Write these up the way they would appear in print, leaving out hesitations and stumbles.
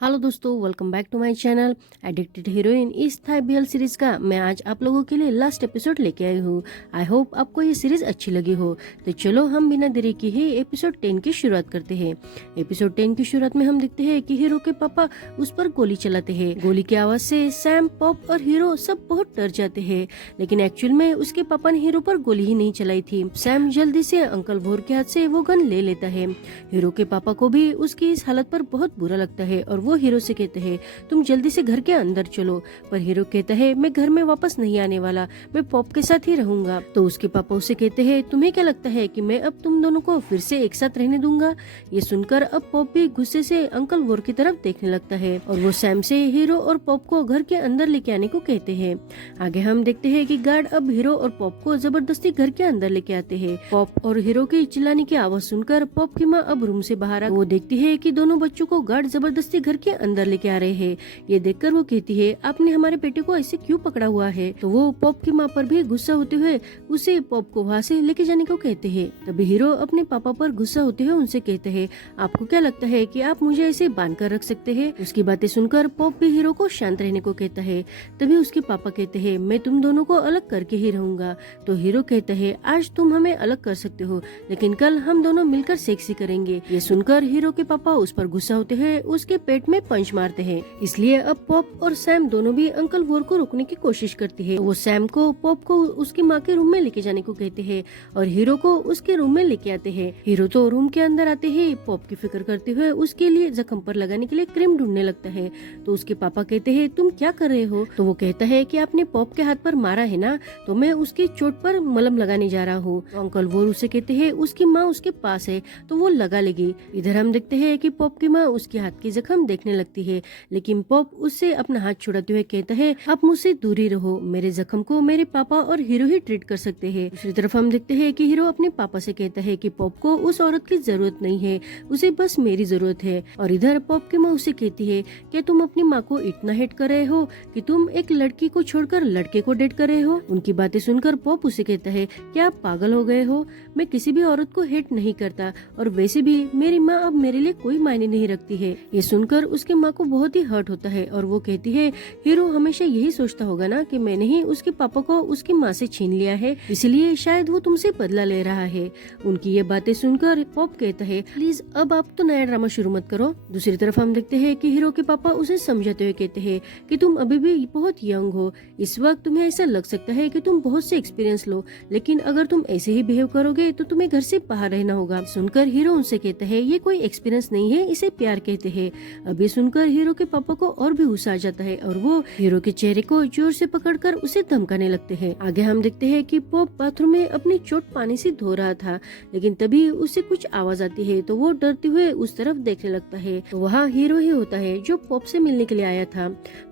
Hello दोस्तों, welcome back to my channel addicted heroine इस Thai BL series का मैं आज आप लोगों के लिए लास्ट एपिसोड लेके आई हूँ। आई होप आपको ये सीरीज अच्छी लगी हो। तो चलो हम बिना देरी के ही एपिसोड 10 की शुरुआत करते हैं। एपिसोड 10 की शुरुआत में हम देखते हैं कि हीरो के पापा उस पर गोली चलाते हैं। गोली की आवाज से सैम, पॉप और हीरो सब बहुत डर जाते हैं, लेकिन एक्चुअल में उसके पापा ने हीरो पर गोली ही नहीं चलाई थी। सैम जल्दी से अंकल वोर के हाथ से वो गन ले लेता है। हीरो के पापा को भी उसकी इस हालत पर बहुत बुरा लगता है और वो हीरो से कहते हैं तुम जल्दी से घर के अंदर चलो। पर हीरो कहता है मैं घर में वापस नहीं आने वाला, मैं पॉप के साथ ही रहूंगा। तो उसके पापा उसे कहते हैं तुम्हें क्या लगता है कि मैं अब तुम दोनों को फिर से एक साथ रहने दूंगा। ये सुनकर अब पॉप भी गुस्से से अंकल वोर की तरफ देखने लगता है और वो सैम से हीरो और पॉप को घर के अंदर लेके आने को कहते हैं। आगे हम देखते हैं कि गार्ड अब हीरो और पॉप को जबरदस्ती घर के अंदर लेके आते हैं। पॉप और हीरो की चिल्लाने की आवाज सुनकर पॉप की माँ अब रूम से बाहर वो देखती है कि दोनों बच्चों को गार्ड जबरदस्ती घर के अंदर लेके आ रहे हैं। ये देखकर वो कहती है आपने हमारे बेटे को ऐसे क्यों पकड़ा हुआ है। तो वो पॉप की माँ पर भी गुस्सा होते हुए उसे पॉप को वहाँ से लेके जाने को कहते हैं। तभी हीरो अपने पापा पर गुस्सा होते हुए उनसे कहते हैं आपको क्या लगता है कि आप मुझे ऐसे बांध कर रख सकते हैं। उसकी बातें सुनकर पॉप भी हीरो को शांत रहने को कहता है। तभी उसके पापा कहते हैं मैं तुम दोनों को अलग करके ही रहूंगा। तो हीरो कहता है आज तुम हमें अलग कर सकते हो, लेकिन कल हम दोनों मिलकर सेक्सी करेंगे। ये सुनकर हीरो के पापा उस पर गुस्सा होते हुए उसके पेट में पंच मारते हैं। इसलिए अब पॉप और सैम दोनों भी अंकल वोर को रोकने की कोशिश करती है। वो सैम को पॉप को उसकी माँ के रूम में लेके जाने को कहते हैं और हीरो को उसके रूम में लेके आते हैं। हीरो तो रूम के अंदर आते ही पॉप की फिक्र करते हुए उसके लिए जख्म पर लगाने के लिए क्रीम ढूंढने लगता है। तो उसके पापा कहते हैं तुम क्या कर रहे हो। तो वो कहता है कि आपने पॉप के हाथ पर मारा है ना, तो मैं उसकी चोट पर मलहम लगाने जा रहा हूँ। तो अंकल वोर उसे कहते हैं उसकी माँ उसके पास है तो वो लगा लेगी। इधर हम देखते हैं कि पॉप की माँ उसके हाथ की जख्म देखने लगती है, लेकिन पॉप उससे अपना हाथ छुड़ाते हुए कहता है आप मुझसे दूरी रहो, मेरे जख्म को मेरे पापा और हीरो ही ट्रीट कर सकते हैं। दूसरी तरफ हम देखते हैं कि हीरो अपने पापा से कहता है कि पॉप को उस औरत की जरूरत नहीं है, उसे बस मेरी जरूरत है। और इधर पॉप की माँ उसे कहती है क्या तुम अपनी माँ को इतना हेट कर रहे हो कि तुम एक लड़की को छोड़कर लड़के को डेट कर रहे हो। उनकी बातें सुनकर पॉप उसे कहता है क्या आप पागल हो गए हो, मैं किसी भी औरत को हेट नहीं करता और वैसे भी मेरी माँ अब मेरे लिए कोई मायने नहीं रखती है। ये सुनकर उसके माँ को बहुत ही हर्ट होता है और वो कहती है हीरो हमेशा यही सोचता होगा ना कि मैंने ही उसके पापा को उसकी माँ से छीन लिया है, इसलिए शायद वो तुमसे बदला ले रहा है। उनकी ये बातें सुनकर पॉप कहता है प्लीज अब आप तो नया ड्रामा शुरू मत करो। दूसरी तरफ हम देखते हैं कि हीरो के पापा उसे समझाते हुए कहते हैं कि तुम अभी भी बहुत यंग हो, इस वक्त तुम्हें ऐसा लग सकता है कि तुम बहुत से एक्सपीरियंस लो, लेकिन अगर तुम ऐसे ही बिहेव करोगे तो तुम्हें घर से बाहर रहना होगा। सुनकर हीरो उनसे कहता है ये कोई एक्सपीरियंस नहीं है, इसे प्यार कहते हैं। अभी सुनकर हीरो के पापा को और भी गुस्सा आ जाता है और वो हीरो के चेहरे को जोर से पकड़कर उसे धमकाने लगते हैं। आगे हम देखते हैं कि पॉप बाथरूम में अपनी चोट पानी से धो रहा था, लेकिन तभी उसे कुछ आवाज आती है तो वो डरते हुए उस तरफ देखने लगता है। तो वहाँ हीरो ही होता है जो पॉप से मिलने के लिए आया था।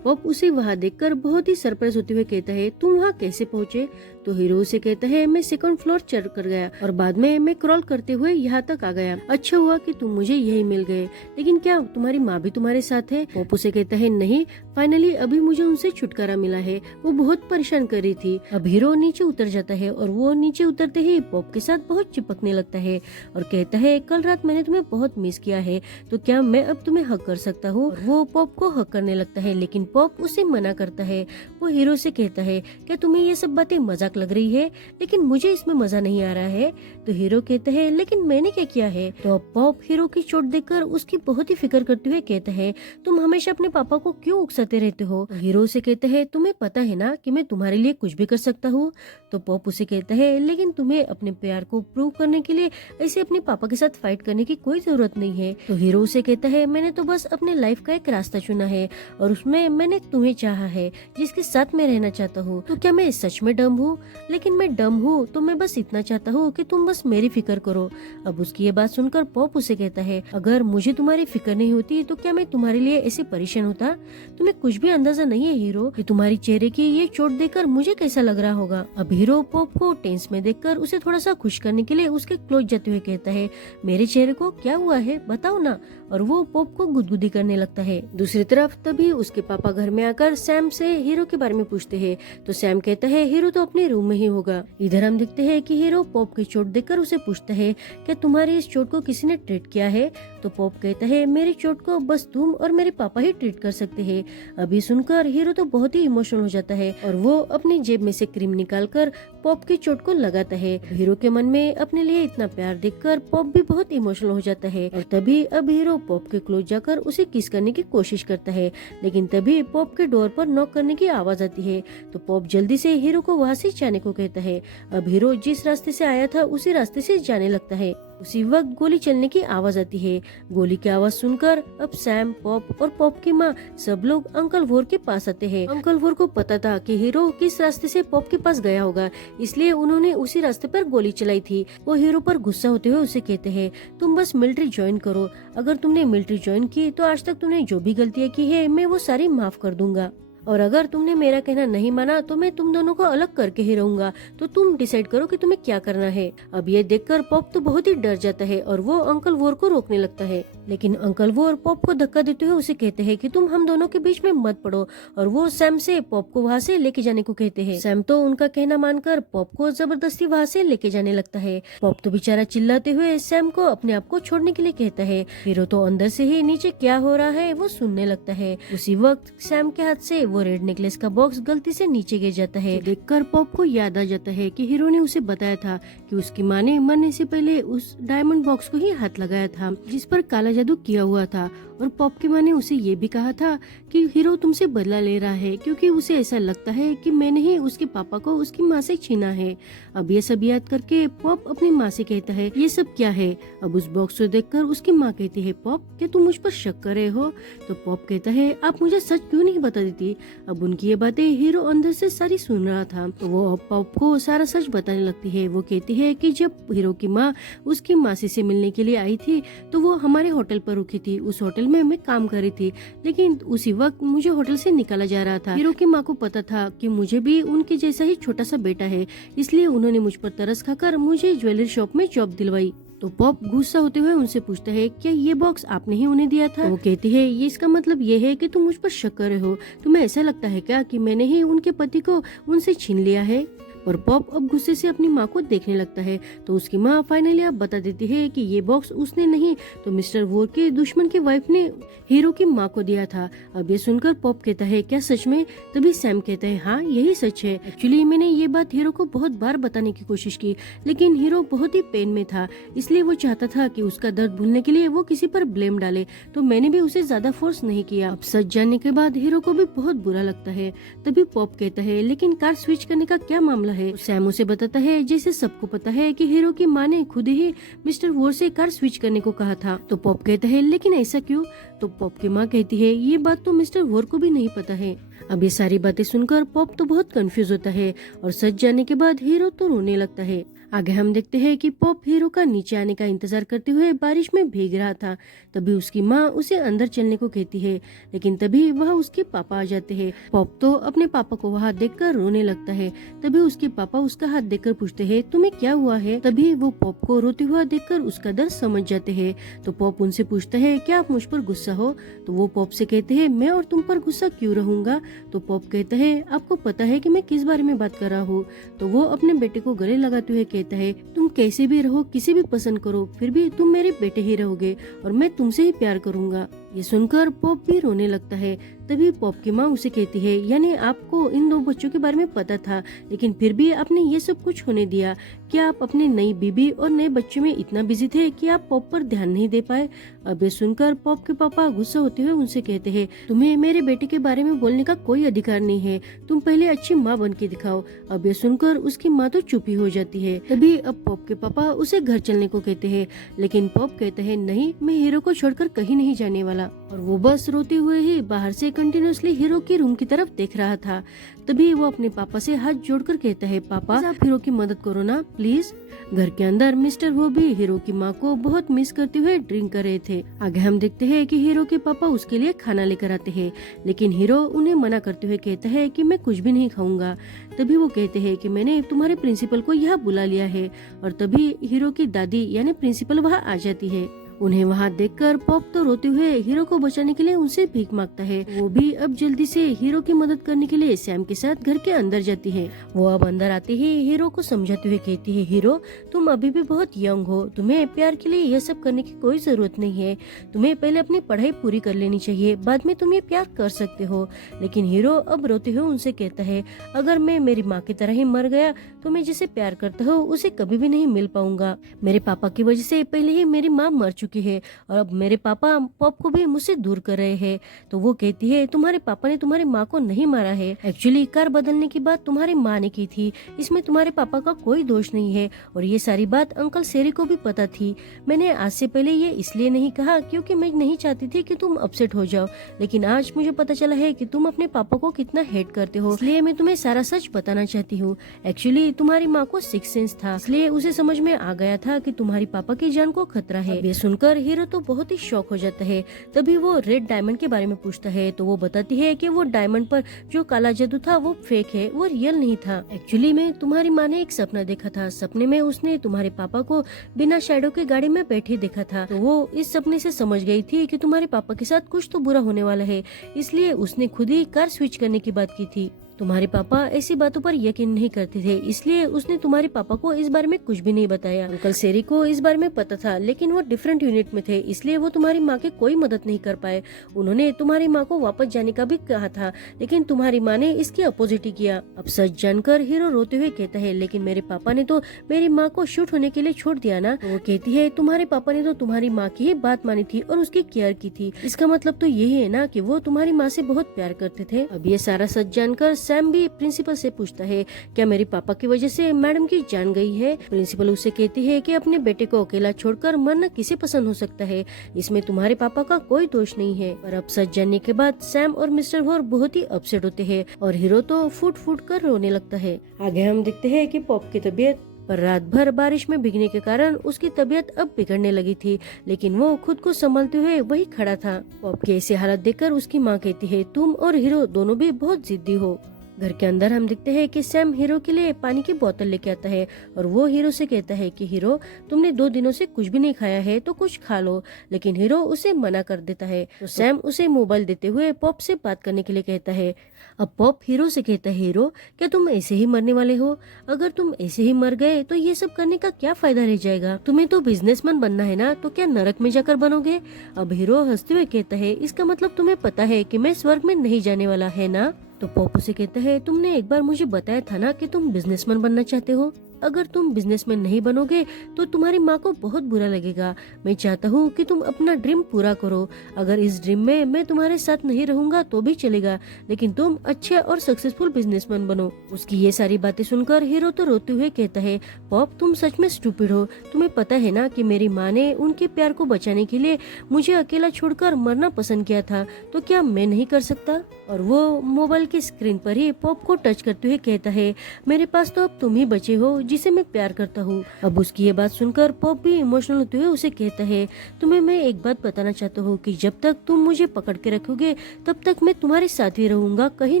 पॉप उसे वहाँ देखकर बहुत ही सरप्राइज होते हुए कहता है तुम वहाँ कैसे पहुँचे। तो हीरो उसे कहता है मैं सेकंड फ्लोर चढ़ कर गया और बाद में मैं क्रॉल करते हुए यहाँ तक आ गया, अच्छा हुआ कि तुम मुझे यही मिल गए, लेकिन क्या तुम्हारी माँ भी तुम्हारे साथ है। पॉप उसे कहता है नहीं, फाइनली अभी मुझे उनसे छुटकारा मिला है, वो बहुत परेशान कर रही थी। अब हीरो नीचे उतर जाता है और वो नीचे उतरते ही पॉप के साथ बहुत चिपकने लगता है और कहता है कल रात मैंने तुम्हें बहुत मिस किया है, तो क्या मैं अब तुम्हें हक कर सकता हूँ। वो पॉप को हक करने लगता है, लेकिन पॉप उसे मना करता है। वो हीरो से कहता है क्या तुम्हें ये सब बातें मजाक लग रही है, लेकिन मुझे इसमें मजा नहीं आ रहा है। तो हीरो कहता है लेकिन मैंने क्या किया है। तो अब पॉप हीरो की चोट देखकर उसकी बहुत ही फिक्र करते हुए कहता है तुम हमेशा अपने पापा को क्यों उकसाते रहते हो। तो हीरो से कहता है तुम्हें पता है ना कि मैं तुम्हारे लिए कुछ भी कर सकता हूँ। तो पॉप उसे कहता है लेकिन तुम्हें अपने प्यार को प्रूव करने के लिए ऐसे अपने पापा के साथ फाइट करने की कोई जरूरत नहीं है। तो हीरो उसे कहता है मैंने तो बस अपने लाइफ का एक रास्ता चुना है और उसमें मैंने तुम्हें चाहा है जिसके साथ मैं रहना चाहता हूँ। तो क्या मैं सच में डम हूँ, लेकिन मैं डम हूँ तो मैं बस इतना चाहता हूँ कि तुम बस मेरी फिक्र करो। अब उसकी ये बात सुनकर पॉप उसे कहता है अगर मुझे तुम्हारी फिक्र नहीं होती तो क्या मैं तुम्हारे लिए ऐसे परेशान होता। तुम्हें कुछ भी अंदाजा नहीं है हीरो कि तुम्हारी चेहरे की ये चोट देखकर मुझे कैसा लग रहा होगा। अब हीरो पॉप को टेंस में देखकर उसे थोड़ा सा खुश करने के लिए उसके क्लोज जाते हुए कहता है मेरे चेहरे को क्या हुआ है बताओ ना, और वो पॉप को गुदगुदी करने लगता है। दूसरी तरफ तभी उसके पापा घर में आकर सैम से हीरो के बारे में पूछते हैं। तो सैम कहता है हीरो तो अपनी रूम में ही होगा। इधर हम देखते हैं कि हीरो पॉप की चोट देखकर उसे पूछता है, क्या तुम्हारी इस चोट को किसी ने ट्रीट किया है? तो पॉप कहता है, मेरी चोट को बस तुम और मेरे पापा ही ट्रीट कर सकते हैं। अभी सुनकर हीरो तो बहुत ही इमोशनल हो जाता है और वो अपनी जेब में से क्रीम निकालकर पॉप की चोट को लगाता है। हीरो के मन में अपने लिए इतना प्यार देखकर पॉप भी बहुत इमोशनल हो जाता है और तभी अब हीरो पॉप के क्लोज जाकर उसे किस करने की कोशिश करता है, लेकिन तभी पॉप के डोर पर नॉक करने की आवाज आती है। तो पॉप जल्दी से हीरो को वहाँ से जाने को कहता है। अब हीरो जिस रास्ते से आया था उसी रास्ते से जाने लगता है। उसी वक्त गोली चलने की आवाज आती है। गोली की आवाज सुनकर अब सैम, पॉप और पॉप की माँ सब लोग अंकल वोर के पास आते हैं। अंकल वोर को पता था कि हीरो किस रास्ते से पॉप के पास गया होगा, इसलिए उन्होंने उसी रास्ते पर गोली चलाई थी। वो हीरो पर गुस्सा होते हुए उसे कहते हैं, तुम बस मिलिट्री ज्वाइन करो। अगर तुमने मिलिट्री ज्वाइन की तो आज तक तुमने जो भी गलतियाँ की है मैं वो सारी माफ कर दूंगा, और अगर तुमने मेरा कहना नहीं माना तो मैं तुम दोनों को अलग करके ही रहूंगा। तो तुम डिसाइड करो कि तुम्हें क्या करना है। अब ये देखकर पॉप तो बहुत ही डर जाता है और वो अंकल वोर को रोकने लगता है, लेकिन अंकल वोर पॉप को धक्का देते हुए उसे कहते हैं कि तुम हम दोनों के बीच में मत पड़ो, और वो सैम से पॉप को वहाँ से लेके जाने को कहते हैं। सैम तो उनका कहना मानकर पॉप को जबरदस्ती वहाँ से लेके जाने लगता है। पॉप तो बेचारा चिल्लाते हुए सैम को अपने आप को छोड़ने के लिए कहता है। हीरो तो अंदर से ही नीचे क्या हो रहा है वो सुनने लगता है। उसी वक्त सैम के हाथ से वो रेड नेकलेस का बॉक्स गलती से नीचे गिर जाता है। तो देखकर पॉप को याद आ जाता है कि हीरो ने उसे बताया था कि उसकी माँ ने मरने से पहले उस डायमंड बॉक्स को ही हाथ लगाया था जिस पर काला जादू किया हुआ था, और पॉप की माँ ने उसे ये भी कहा था कि हीरो तुमसे बदला ले रहा है क्योंकि उसे ऐसा लगता है कि मैंने ही उसके पापा को उसकी माँ से छीना है। अब ये सब याद करके पॉप अपनी माँ से कहता है, ये सब क्या है? अब उस बॉक्स को देखकर उसकी माँ कहती है, पॉप क्या तुम मुझ पर शक कर रहे हो? तो पॉप कहता है, आप मुझे सच क्यों नहीं बता देती? अब उनकी ये बातें हीरो अंदर से सारी सुन रहा था, तो वो अब पॉप को सारा सच बताने लगती है। वो कहती है कि जब हीरो की माँ उसकी मासी से मिलने के लिए आई थी तो वो हमारे होटल पर रुकी थी। उस होटल में मैं काम कर रही थी, लेकिन उसी वक्त मुझे होटल से निकाला जा रहा था। हीरो की माँ को पता था कि मुझे भी उनके जैसा ही छोटा सा बेटा है, इसलिए उन्होंने मुझ पर तरस खाकर मुझे ज्वेलरी शॉप में जॉब दिलवाई। तो पॉप गुस्सा होते हुए उनसे पूछता है, क्या ये बॉक्स आपने ही उन्हें दिया था? वो कहती है, ये इसका मतलब ये है कि तुम मुझ पर शक कर रहे हो। तुम्हें ऐसा लगता है क्या कि मैंने ही उनके पति को उनसे छीन लिया है? और पॉप अब गुस्से से अपनी माँ को देखने लगता है। तो उसकी माँ फाइनली अब बता देती है कि ये बॉक्स उसने नहीं तो मिस्टर वोर के दुश्मन की वाइफ ने हीरो की माँ को दिया था। अब ये सुनकर पॉप कहता है, क्या सच में? तभी सैम कहता है, हाँ यही सच है। एक्चुअली मैंने ये बात हीरो को बहुत बार बताने की कोशिश की, लेकिन हीरो बहुत ही पेन में था, इसलिए वो चाहता था कि उसका दर्द भूलने के लिए वो किसी पर ब्लेम डाले, तो मैंने भी उसे ज्यादा फोर्स नहीं किया। अब सच जानने के बाद हीरो को भी बहुत बुरा लगता है। तभी पॉप कहता है, लेकिन कार स्विच करने का क्या मामला है? सैम उसे बताता है जैसे सबको पता है कि हीरो की माँ ने खुद ही मिस्टर वोर से कार स्विच करने को कहा था। तो पॉप कहता है, लेकिन ऐसा क्यों? तो पॉप की माँ कहती है, ये बात तो मिस्टर वोर को भी नहीं पता है। अब ये सारी बातें सुनकर पॉप तो बहुत कंफ्यूज होता है और सच जानने के बाद हीरो तो रोने लगता है। आगे हम देखते हैं कि पॉप हीरो का नीचे आने का इंतजार करते हुए बारिश में भीग रहा था। तभी उसकी माँ उसे अंदर चलने को कहती है, लेकिन तभी वह उसके पापा आ जाते हैं। पॉप तो अपने पापा को वहाँ देखकर रोने लगता है। तभी उसके पापा उसका हाथ देखकर पूछते हैं, तुम्हें क्या हुआ है? तभी वो पॉप को रोते हुआ देखकर उसका दर्द समझ जाते हैं। तो पॉप उनसे पूछता है, क्या आप मुझ पर गुस्सा हो? तो वो पॉप से कहते हैं, मैं और तुम पर गुस्सा क्यों रहूंगा? तो पॉप कहता है, आपको पता है कि मैं किस बारे में बात कर रहा हूँ? तो वो अपने बेटे को गले लगाते हुए कहता है, तुम कैसे भी रहो, किसी भी पसंद करो, फिर भी तुम मेरे बेटे ही रहोगे और मैं तुमसे ही प्यार करूंगा। ये सुनकर पॉप भी रोने लगता है। तभी पॉप की माँ उसे कहती है, यानी आपको इन दो बच्चों के बारे में पता था, लेकिन फिर भी आपने ये सब कुछ होने दिया। क्या आप अपनी नई बीबी और नए बच्चों में इतना बिजी थे कि आप पॉप पर ध्यान नहीं दे पाए? अब ये सुनकर पॉप के पापा गुस्सा होते हुए उनसे कहते हैं, तुम्हें मेरे बेटे के बारे में बोलने का कोई अधिकार नहीं है, तुम पहले अच्छी माँ बन के दिखाओ। अब ये सुनकर उसकी माँ तो चुप ही हो जाती है। तभी अब पॉप के पापा उसे घर चलने को कहते हैं, लेकिन पॉप कहता है, नहीं, मैं हीरो को छोड़कर कहीं नहीं जाने वाला। और वो बस रोते हुए ही बाहर से कंटिन्यूअसली हीरो के रूम की तरफ देख रहा था। तभी वो अपने पापा से हाथ जोड़कर कहता है, पापा आप हीरो की मदद करो ना प्लीज। घर के अंदर मिस्टर वो भी हीरो की माँ को बहुत मिस करते हुए ड्रिंक कर रहे थे। आगे हम देखते हैं कि हीरो के पापा उसके लिए खाना लेकर आते हैं, लेकिन हीरो उन्हें मना करते हुए कहता है कि मैं कुछ भी नहीं खाऊंगा। तभी वो कहते हैं कि मैंने तुम्हारे प्रिंसिपल को यहाँ बुला लिया है, और तभी हीरो की दादी यानी प्रिंसिपल वहाँ आ जाती है। उन्हें वहाँ देखकर पॉप तो रोते हुए हीरो को बचाने के लिए उनसे भीख मांगता है। वो भी अब जल्दी से हीरो की मदद करने के लिए सैम के साथ घर के अंदर जाती है। वो अब अंदर आते ही हीरो को समझाते हुए कहती है, हीरो तुम अभी भी बहुत यंग हो, तुम्हें प्यार के लिए यह सब करने की कोई जरूरत नहीं है। तुम्हें पहले अपनी पढ़ाई पूरी कर लेनी चाहिए, बाद में तुम ये प्यार कर सकते हो। लेकिन हीरो अब रोते हुए उनसे कहता है, अगर मैं मेरी माँ की तरह ही मर गया तो मैं जिसे प्यार करता हूँ उसे कभी भी नहीं मिल पाऊंगा। मेरे पापा की वजह से पहले ही मेरी माँ मर चुकी है और अब मेरे पापा पॉप को भी मुझसे दूर कर रहे हैं। तो वो कहती है, तुम्हारे पापा ने तुम्हारी माँ को नहीं मारा है, एक्चुअली कार बदलने की बात तुम्हारी माँ ने की थी, इसमें तुम्हारे पापा का कोई दोष नहीं है। और ये सारी बात अंकल शेरी को भी पता थी। मैंने आज से पहले ये इसलिए नहीं कहा क्योंकि मैं नहीं चाहती थी कि तुम अपसेट हो जाओ, लेकिन आज मुझे पता चला है कि तुम अपने पापा को कितना हेट करते हो, इसलिए मैं तुम्हें सारा सच बताना चाहती हूँ। एक्चुअली तुम्हारी माँ को सिक्स सेंस था, इसलिए उसे समझ में आ गया था कि तुम्हारी पापा की जान को खतरा है। ये सुनकर हीरो तो बहुत ही शॉक हो जाता है। तभी वो रेड डायमंड के बारे में पूछता है तो वो बताती है कि वो डायमंड पर जो काला जादू था वो फेक है, वो रियल नहीं था। एक्चुअली में तुम्हारी माँ ने एक सपना देखा था, सपने में उसने तुम्हारे पापा को बिना शैडो के गाड़ी में बैठे देखा था। तो वो इस सपने से समझ गई थी कि तुम्हारे पापा के साथ कुछ तो बुरा होने वाला है, इसलिए उसने खुद ही कार स्विच करने की बात की थी। तुम्हारे पापा ऐसी बातों पर यकीन नहीं करते थे, इसलिए उसने तुम्हारे पापा को इस बारे में कुछ भी नहीं बताया। अंकल शेरी को इस बारे में पता था, लेकिन वो डिफरेंट यूनिट में थे, इसलिए वो तुम्हारी माँ की कोई मदद नहीं कर पाए। उन्होंने तुम्हारी माँ को वापस जाने का भी कहा था, लेकिन तुम्हारी माँ ने इसकी अपोजिट ही किया। अब सच जानकर हीरो रोते हुए कहता है, लेकिन मेरे पापा ने तो मेरी माँ को शूट होने के लिए छोड़ दिया ना। तो वो कहती है, तुम्हारे पापा ने तो तुम्हारी माँ की ही बात मानी थी और उसकी केयर की थी, इसका मतलब तो यही है ना कि वो तुम्हारी माँ से बहुत प्यार करते थे। अब ये सारा सच जानकर सैम भी प्रिंसिपल से पूछता है, क्या मेरे पापा की वजह से मैडम की जान गई है? प्रिंसिपल उसे कहती है कि अपने बेटे को अकेला छोड़कर मरना किसे पसंद हो सकता है, इसमें तुम्हारे पापा का कोई दोष नहीं है। पर अब सच जानने के बाद सैम और मिस्टर वॉर बहुत ही अपसेट होते हैं और हीरो तो फूट फूट कर रोने लगता है। आगे हम देखते हैं कि पॉप की तबीयत पर रात भर बारिश में भीगने के कारण उसकी तबीयत अब बिगड़ने लगी थी, लेकिन वो खुद को संभालते हुए वही खड़ा था। पॉप की ऐसी हालत देखकर उसकी माँ कहती है, तुम और हीरो दोनों भी बहुत जिद्दी हो। घर के अंदर हम देखते हैं कि सैम हीरो के लिए पानी की बोतल लेके आता है और वो हीरो से कहता है कि हीरो तुमने 2 दिनों से कुछ भी नहीं खाया है तो कुछ खा लो, लेकिन हीरो उसे मना कर देता है। तो सैम उसे मोबाइल देते हुए पॉप से बात करने के लिए कहता है। अब पॉप हीरो से कहता है, हीरो क्या तुम ऐसे ही मरने वाले हो? अगर तुम ऐसे ही मर गए तो ये सब करने का क्या फायदा रह जाएगा? तुम्हें तो बिजनेसमैन बनना है ना, तो क्या नरक में जाकर बनोगे? अब हीरो हंसते हुए कहता है, इसका मतलब तुम्हें पता है कि मैं स्वर्ग में नहीं जाने वाला है ना? तो पॉप उसे कहता है, तुमने एक बार मुझे बताया था ना कि तुम बिजनेसमैन बनना चाहते हो। अगर तुम बिजनेसमैन नहीं बनोगे तो तुम्हारी माँ को बहुत बुरा लगेगा। मैं चाहता हूँ कि तुम अपना ड्रीम पूरा करो। अगर इस ड्रीम में मैं तुम्हारे साथ नहीं रहूंगा तो भी चलेगा, लेकिन तुम अच्छे और सक्सेसफुल बिजनेसमैन बनो। उसकी ये सारी बातें सुनकर हीरो तो रोते हुए कहता है, पॉप तुम सच में स्टूपिड हो। तुम्हें पता है ना कि मेरी माँ ने उनके प्यार को बचाने के लिए मुझे अकेला छोड़कर मरना पसंद किया था, तो क्या मैं नहीं कर सकता? और वो मोबाइल की स्क्रीन पर ही पॉप को टच करते हुए कहता है, मेरे पास तो अब तुम ही बचे हो जिसे मैं प्यार करता हूँ। अब उसकी ये बात सुनकर पॉप भी इमोशनल होते हुए उसे कहता है, तुम्हें मैं एक बात बताना चाहता हूँ कि जब तक तुम मुझे पकड़ के रखोगे तब तक मैं तुम्हारे साथ ही रहूंगा, कहीं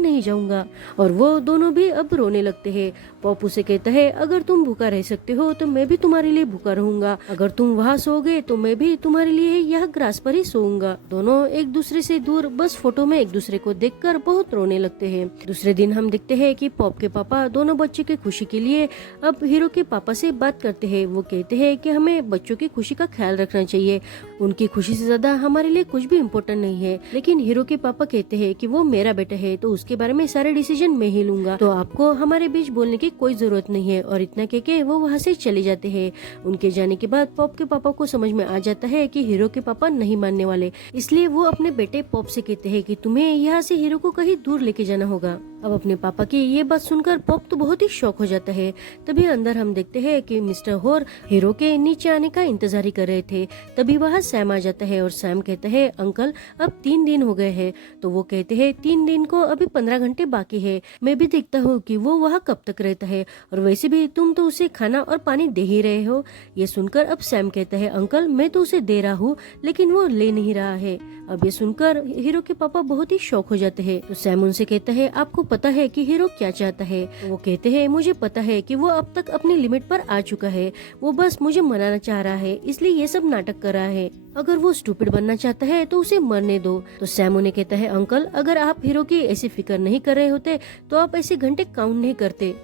नहीं जाऊंगा। और वो दोनों भी अब रोने लगते हैं। पॉप उसे कहता है, अगर तुम भूखा रह सकते हो तो मैं भी तुम्हारे लिए भूखा रहूंगा। अगर तुम वहाँ सोओगे तो मैं भी तुम्हारे लिए यह ग्रास पर ही सोऊंगा। दोनों एक दूसरे से दूर बस फोटो में एक दूसरे को देखकर बहुत रोने लगते हैं। दूसरे दिन हम देखते हैं कि पॉप के पापा दोनों बच्चे की खुशी के लिए अब हीरो के पापा से बात करते हैं। वो कहते हैं कि हमें बच्चों की खुशी का ख्याल रखना चाहिए, उनकी खुशी से ज्यादा हमारे लिए कुछ भी इम्पोर्टेंट नहीं है। लेकिन हीरो के पापा कहते हैं कि वो मेरा बेटा है तो उसके बारे में सारे डिसीजन मैं ही लूंगा, तो आपको हमारे बीच बोलने की कोई जरूरत नहीं है। और इतना कह के वो वहाँ से चले जाते हैं। उनके जाने के बाद पॉप के पापा को समझ में आ जाता है कि हीरो के पापा नहीं मानने वाले, इसलिए वो अपने बेटे पॉप से कहते हैं कि तुम्हें यहाँ से हीरो को कहीं दूर लेके जाना होगा। अब अपने पापा की ये बात सुनकर पॉप तो बहुत ही शॉक हो जाता है। तभी अंदर हम देखते हैं कि मिस्टर होर हीरो के नीचे आने का इंतजार ही कर रहे थे। तभी वहाँ सैम आ जाता है और सैम कहता है, अंकल अब 3 दिन हो गए हैं। तो वो कहते हैं 3 दिन को अभी 15 घंटे बाकी है। मैं भी देखता हूँ कि वो वहाँ कब तक रहता है, और वैसे भी तुम तो उसे खाना और पानी दे ही रहे हो। ये सुनकर अब सैम कहता है, अंकल मैं तो उसे दे रहा हूँ लेकिन वो ले नहीं रहा है। अब ये सुनकर हीरो के पापा बहुत ही शॉक हो जाते हैं। तो सैम उनसे कहता है, आपको पता है कि हीरो क्या चाहता है? वो कहते हैं, मुझे पता है कि वो अब तक तक अपनी लिमिट पर आ चुका है, वो बस मुझे मनाना चाह रहा है, इसलिए ये सब नाटक कर रहा है। अगर वो स्टूपिड बनना चाहता है तो उसे मरने दो। तो सैम उन्हें कहता है, अंकल अगर आप हीरो की ऐसी फिक्र नहीं कर रहे होते तो आप ऐसे घंटे काउंट नहीं करते।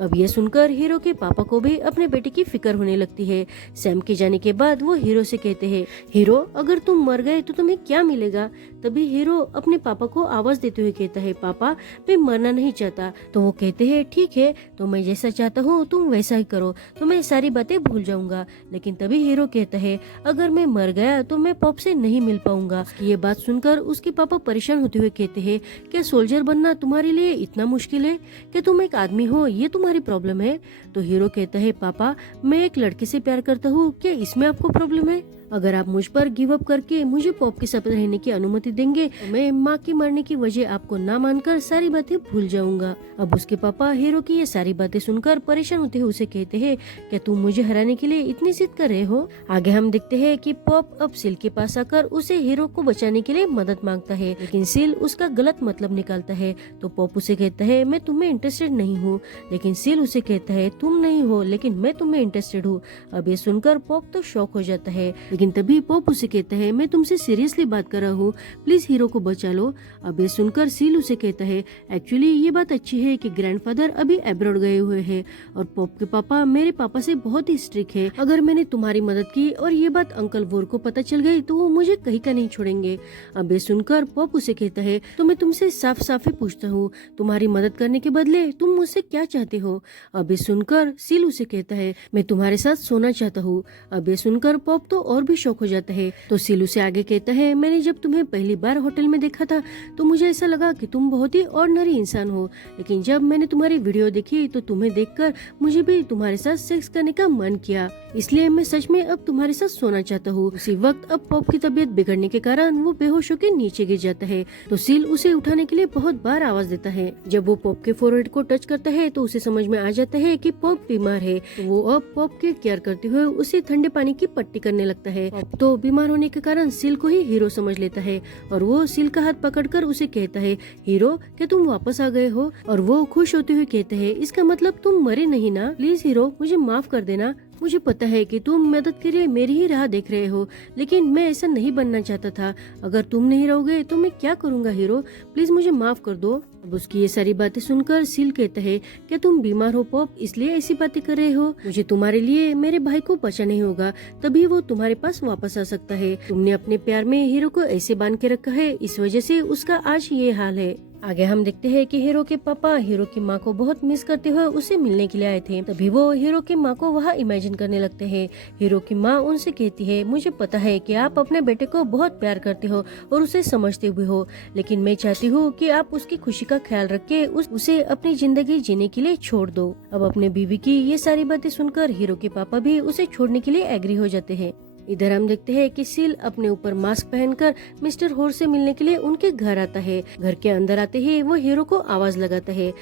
अब ये सुनकर हीरो के पापा को भी अपने बेटे की फिक्र होने लगती है। सैम के जाने के बाद वो हीरो से कहते हैं, हीरो अगर तुम मर गए तो तुम्हें क्या मिलेगा। तभी हीरो अपने पापा को आवाज देते हुए कहता है, पापा मैं मरना नहीं चाहता। तो वो कहते हैं, ठीक है तो मैं जैसा चाहता हूँ तुम वैसा ही करो, तो मैं सारी बातें भूल जाऊंगा। लेकिन तभी हीरो कहता है, अगर मैं मर गया तो मैं पॉप से नहीं मिल पाऊंगा। ये बात सुनकर उसके पापा परेशान होते हुए कहते हैं, क्या सोल्जर बनना तुम्हारे लिए इतना मुश्किल है? क्या तुम एक आदमी हो, ये तुम्हारी प्रॉब्लम है? तो हीरो कहता है, पापा मैं एक लड़के से प्यार करता हूँ, क्या इसमें आपको प्रॉब्लम है? अगर आप मुझ पर गिव अप करके मुझे पॉप के साथ रहने की अनुमति देंगे तो मैं माँ के मरने की वजह आपको ना मानकर सारी बातें भूल जाऊंगा। अब उसके पापा हीरो की ये सारी बातें सुनकर परेशान होते हुए उसे कहते हैं, क्या तुम मुझे हराने के लिए इतनी जिद कर रहे हो? आगे हम देखते हैं कि पॉप अब सिल के पास आकर उसे हीरो को बचाने के लिए मदद मांगता है, लेकिन सिल उसका गलत मतलब निकालता है। तो पॉप उसे कहता है, मैं तुम्हें इंटरेस्टेड नहीं हूँ। लेकिन सिल उसे कहता है, तुम नहीं हो लेकिन मैं तुम्हें इंटरेस्टेड हूँ। अब ये सुनकर पॉप तो शॉक हो जाता है, लेकिन तभी पॉप उसे कहता है, मैं तुमसे सीरियसली बात कर रहा हूँ, प्लीज हीरो को बचा लो। अब ये सुनकर सील उसे कहता है, एक्चुअली ये बात अच्छी है कि ग्रैंडफादर अभी एब्रॉड गए हुए हैं और पॉप के पापा मेरे पापा से बहुत ही स्ट्रिक्ट है। अगर मैंने तुम्हारी मदद की और ये बात अंकल वोर को पता चल गई तो वो मुझे कहीं का नहीं छोड़ेंगे। अब ये सुनकर पॉप उसे कहता है, तो मैं तुमसे साफ साफ ही पूछता हूँ, तुम्हारी मदद करने के बदले तुम मुझसे क्या चाहते हो? अब ये सुनकर सील उसे कहता है, मैं तुम्हारे साथ सोना चाहता हूँ। अब ये सुनकर पॉप तो और भी शौक हो जाता है। तो सीलू से आगे कहता है, मैंने जब तुम्हें पहली बार होटल में देखा था तो मुझे ऐसा लगा कि तुम बहुत ही ऑर्डिनरी इंसान हो, लेकिन जब मैंने तुम्हारी वीडियो देखी तो तुम्हें देखकर मुझे भी तुम्हारे साथ सेक्स करने का मन किया, इसलिए मैं सच में अब तुम्हारे साथ सोना चाहता हूँ। उसी वक्त अब पॉप की तबीयत बिगड़ने के कारण वो बेहोश होकर नीचे गिर जाता है। तो सील उसे उठाने के लिए बहुत बार आवाज देता है। जब वो पॉप के फोरहेड को टच करता है तो उसे समझ में आ जाता है कि पॉप बीमार है। तो वो अब पॉप की केयर करते हुए उसे ठंडे पानी की पट्टी करने लगता है। तो बीमार होने के कारण सील को ही हीरो समझ लेता है और वो सील का हाथ पकड़कर उसे कहता है, हीरो क्या तुम वापस आ गए हो? और वो खुश होते हुए कहते हैं, इसका मतलब तुम मरे नहीं ना? प्लीज हीरो मुझे माफ कर देना, मुझे पता है कि तुम मदद के लिए मेरी ही राह देख रहे हो, लेकिन मैं ऐसा नहीं बनना चाहता था। अगर तुम नहीं रहोगे तो मैं क्या करूँगा हीरो, प्लीज मुझे माफ कर दो। अब उसकी ये सारी बातें सुनकर सील कहता है, क्या तुम बीमार हो पॉप इसलिए ऐसी बातें कर रहे हो? मुझे तुम्हारे लिए मेरे भाई को बचाना ही होगा, तभी वो तुम्हारे पास वापस आ सकता है। तुमने अपने प्यार में हीरो को ऐसे बांध के रखा है, इस वजह से उसका आज ये हाल है। आगे हम देखते हैं कि हीरो के पापा हीरो की माँ को बहुत मिस करते हुए उसे मिलने के लिए आए थे। तभी वो हीरो की माँ को वहाँ इमेजिन करने लगते हैं। हीरो की माँ उनसे कहती है, मुझे पता है कि आप अपने बेटे को बहुत प्यार करते हो और उसे समझते भी हो, लेकिन मैं चाहती हूँ कि आप उसकी खुशी का ख्याल रख के उसे अपनी जिंदगी जीने के लिए छोड़ दो। अब अपने बीवी की ये सारी बातें सुनकर हीरो के पापा भी उसे छोड़ने के लिए एग्री हो जाते हैं। इधर हम देखते हैं कि सील अपने ऊपर मास्क पहनकर मिस्टर होर से मिलने के लिए उनके घर आता है। घर के अंदर आते ही वो हीरो को आवाज लगाता है।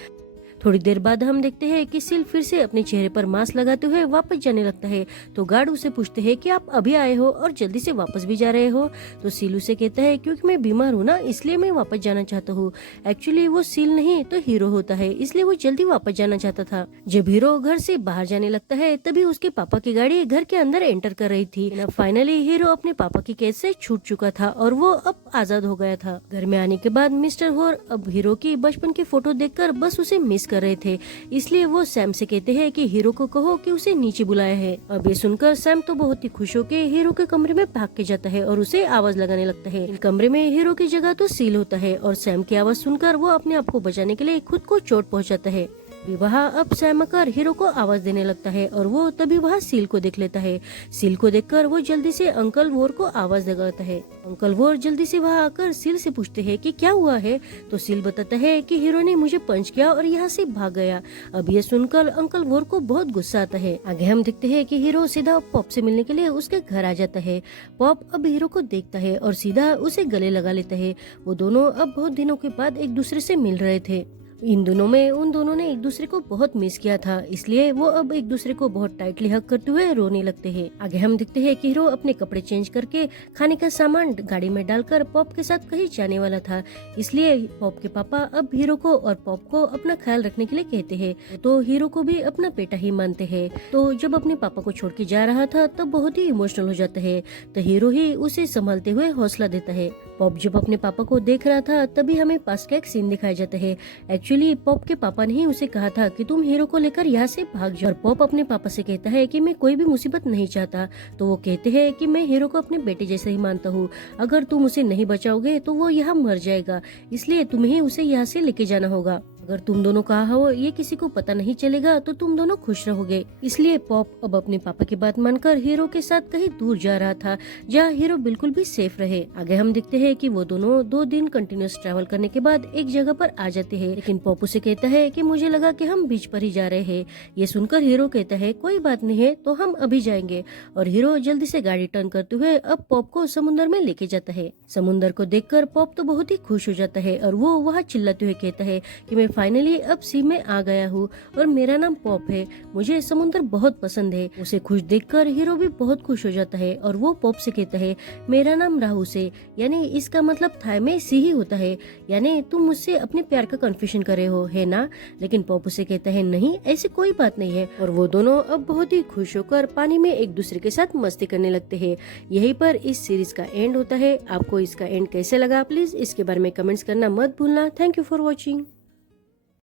थोड़ी देर बाद हम देखते हैं कि सिल फिर से अपने चेहरे पर मास्क लगाते हुए वापस जाने लगता है। तो गार्ड उसे पूछते हैं कि आप अभी आए हो और जल्दी से वापस भी जा रहे हो? तो सील उसे कहता है, क्योंकि मैं बीमार हूँ ना, इसलिए मैं वापस जाना चाहता हूँ। एक्चुअली वो सील नहीं तो हीरो होता है, इसलिए वो जल्दी वापस जाना चाहता था। जब हीरो घर से बाहर जाने लगता है तभी उसके पापा की गाड़ी घर के अंदर एंटर कर रही थी। फाइनली हीरो अपने पापा की कैद से छूट चुका था और वो अब आजाद हो गया था। घर में आने के बाद मिस्टर होर अब हीरो की बचपन की फोटो देखकर बस उसे मिस कर रहे थे, इसलिए वो सैम से कहते हैं कि हीरो को कहो कि उसे नीचे बुलाया है। अब ये सुनकर सैम तो बहुत ही खुश होकर हीरो के कमरे में भाग के जाता है और उसे आवाज लगाने लगता है। कमरे में हीरो की जगह तो सील होता है और सैम की आवाज सुनकर वो अपने आप को बचाने के लिए खुद को चोट पहुंचाता है। वहाँ अब सैम आकर हीरो को आवाज देने लगता है और वो तभी वहाँ सील को देख लेता है। सील को देखकर वो जल्दी से अंकल वोर को आवाज लगाता है। अंकल वोर जल्दी से वहाँ आकर सील से पूछते हैं कि क्या हुआ है। तो सील बताता है कि हीरो ने मुझे पंच किया और यहाँ से भाग गया। अब ये सुनकर अंकल वोर को बहुत गुस्सा आता है। आगे हम देखते हैं कि हीरो सीधा पॉप से मिलने के लिए उसके घर आ जाता है। पॉप अब हीरो को देखता है और सीधा उसे गले लगा लेता है। वो दोनों अब बहुत दिनों के बाद एक दूसरे से मिल रहे थे। इन दिनों में उन दोनों ने एक दूसरे को बहुत मिस किया था, इसलिए वो अब एक दूसरे को बहुत टाइटली हग करते हुए रोने लगते हैं। आगे हम देखते हैं कि हीरो अपने कपड़े चेंज करके खाने का सामान गाड़ी में डालकर पॉप के साथ कहीं जाने वाला था, इसलिए पॉप के पापा अब हीरो को और पॉप को अपना ख्याल रखने के लिए कहते हैं। तो हीरो को भी अपना बेटा ही मानते हैं। तो जब अपने पापा को छोड़ के जा रहा था तब बहुत ही इमोशनल हो जाता है, तो हीरो ही उसे संभालते हुए हौसला देता है। पॉप जब अपने पापा को देख रहा था तभी हमें पास का एक सीन दिखाया जाता है। एक्चुअली पॉप के पापा ने ही उसे कहा था कि तुम हीरो को लेकर यहाँ से भाग जाओ, और पॉप अपने पापा से कहता है कि मैं कोई भी मुसीबत नहीं चाहता। तो वो कहते हैं कि मैं हीरो को अपने बेटे जैसे ही मानता हूँ, अगर तुम उसे नहीं बचाओगे तो वो यहाँ मर जाएगा, इसलिए तुम्हें उसे यहाँ से लेके जाना होगा। अगर तुम दोनों का हो ये किसी को पता नहीं चलेगा तो तुम दोनों खुश रहोगे। इसलिए पॉप अब अपने पापा की बात मानकर हीरो के साथ कहीं दूर जा रहा था, जहाँ हीरो बिल्कुल भी सेफ रहे। आगे हम देखते हैं कि वो दोनों 2 दिन कंटिन्यूस ट्रैवल करने के बाद एक जगह पर आ जाते हैं, लेकिन पॉप उसे कहता है कि मुझे लगा कि हम बीच पर ही जा रहे हैं। ये सुनकर हीरो कहता है कोई बात नहीं है, तो हम अभी जाएंगे। और हीरो जल्दी से गाड़ी टर्न करते हुए अब पॉप को समुद्र में लेके जाता है। समुद्र को देखकर पॉप तो बहुत ही खुश हो जाता है और वो वहाँ चिल्लाते हुए कहता है कि मैं फाइनली अब सी में आ गया हूँ और मेरा नाम पॉप है, मुझे समुद्र बहुत पसंद है। उसे खुश देखकर हीरो भी बहुत खुश हो जाता है और वो पॉप से कहता है मेरा नाम राहु से, यानी इसका मतलब थाई में सी ही होता है, यानी तुम मुझसे अपने प्यार का कन्फेशन करे हो है ना। लेकिन पॉप उसे कहता है नहीं, ऐसी कोई बात नहीं है। और वो दोनों अब बहुत ही खुश होकर पानी में एक दूसरे के साथ मस्ती करने लगते हैं। यहीं पर इस सीरीज का एंड होता है। आपको इसका एंड कैसे लगा प्लीज इसके बारे में कमेंट्स करना मत भूलना। Thank you for watching.